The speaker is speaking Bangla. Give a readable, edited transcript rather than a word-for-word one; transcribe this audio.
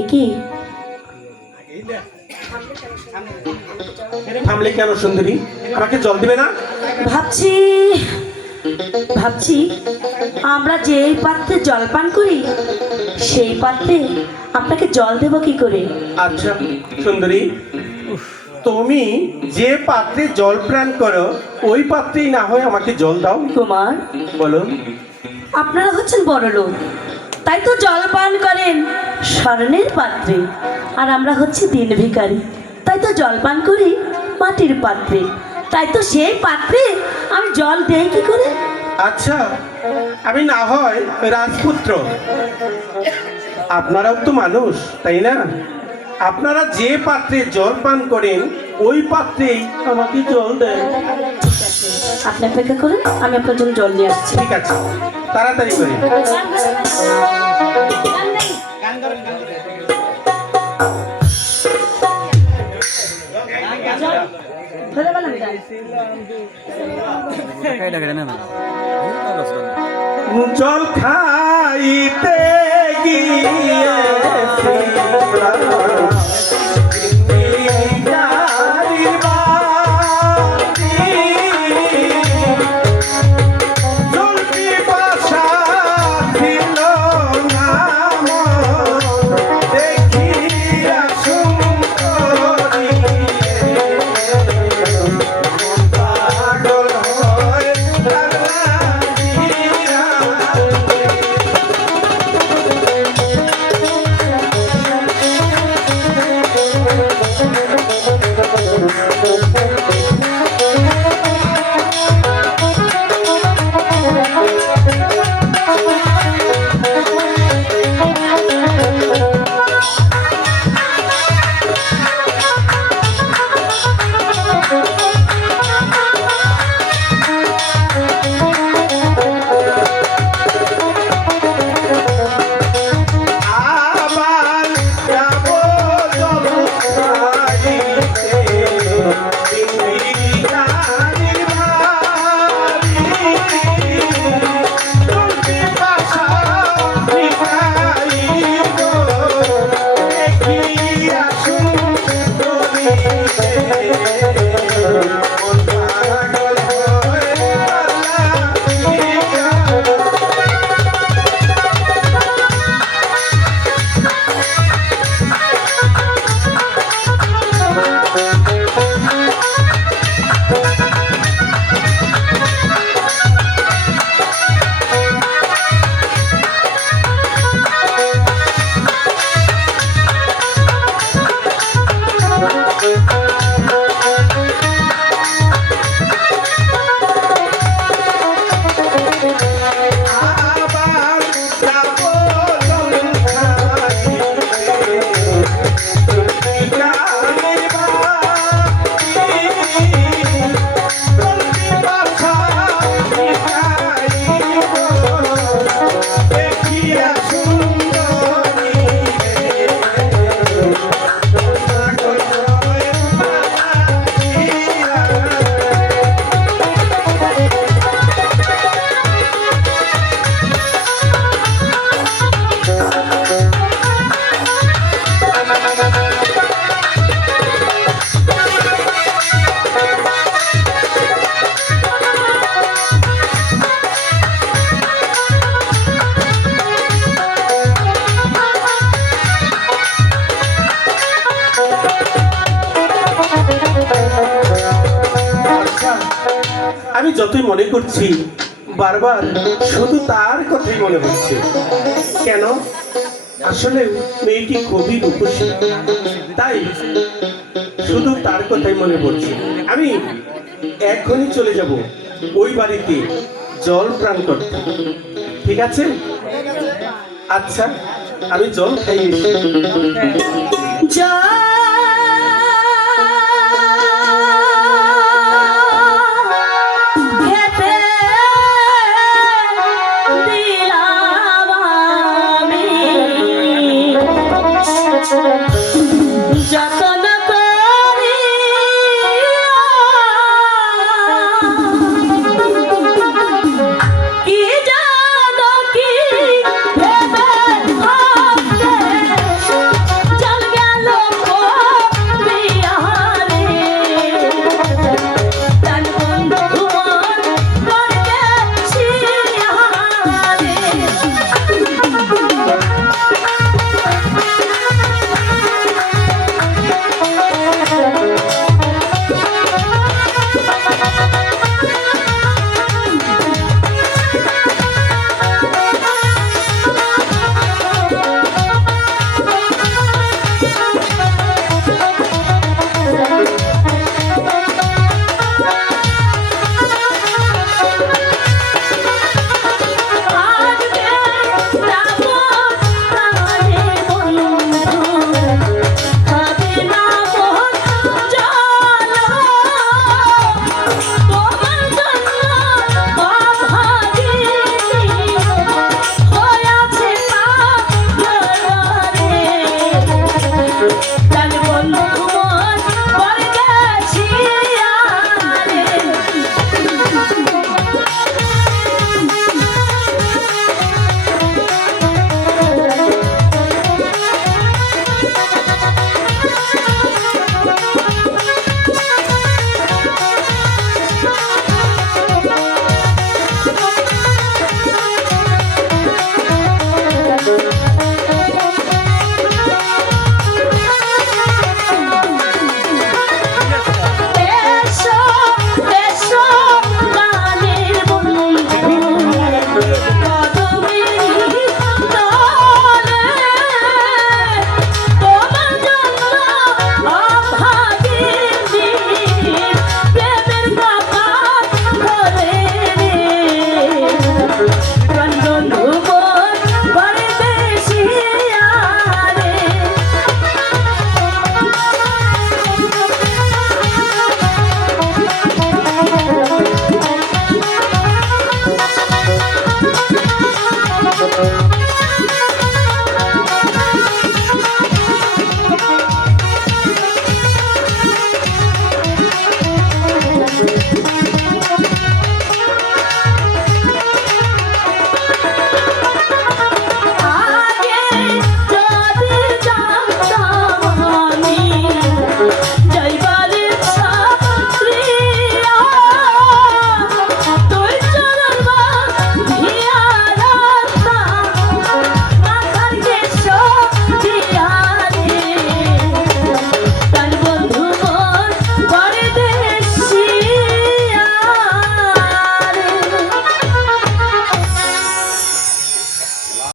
একে থামলে কেন সুন্দরী? আমাকে জল দিবে না? ভাবছি ভাবছি আমরা যে পাত্রে জল পান করি সেই পাত্রে আপনাকে জল দেব কি করে? আচ্ছা সুন্দরী, তুমি যে পাত্রে জল পান করো ওই পাত্রেই না হয় আমাকে জল দাও। কুমার, বলো। আপনারা হচ্ছেন বড় লোক, তাই তো জল পান করেন স্বর্ণের পাত্রে, আর আমরা হচ্ছি দিন ভিখারি, তাই তো জল পান করি মাটির পাত্রে। তাই তো সেই পাত্রে আমি জল দেই কি করে? আচ্ছা, আমি না হয় রাজপুত্র, আপনারাও তো মানুষ তাই না? আপনারা যে পাত্রে জল পান করেন ওই পাত্রেই আমাকে জল দেন। আপনি অপেক্ষা করুন, আমি আপনার জন্য জল নিয়ে আসছি। ঠিক আছে, তাড়াতাড়ি করে। জল খাইতে আমি যতই মনে করছি বারবার শুধু তার কথাই মনে হচ্ছে। কেন? আসলে মেয়েটি খুবই রূপসী, তাই শুধু তার কথাই মনে পড়ছে। আমি এখনই চলে যাব ওই বাড়িতে জল পান করতে। ঠিক আছে? আচ্ছা, আমি জল খাইয়ে যা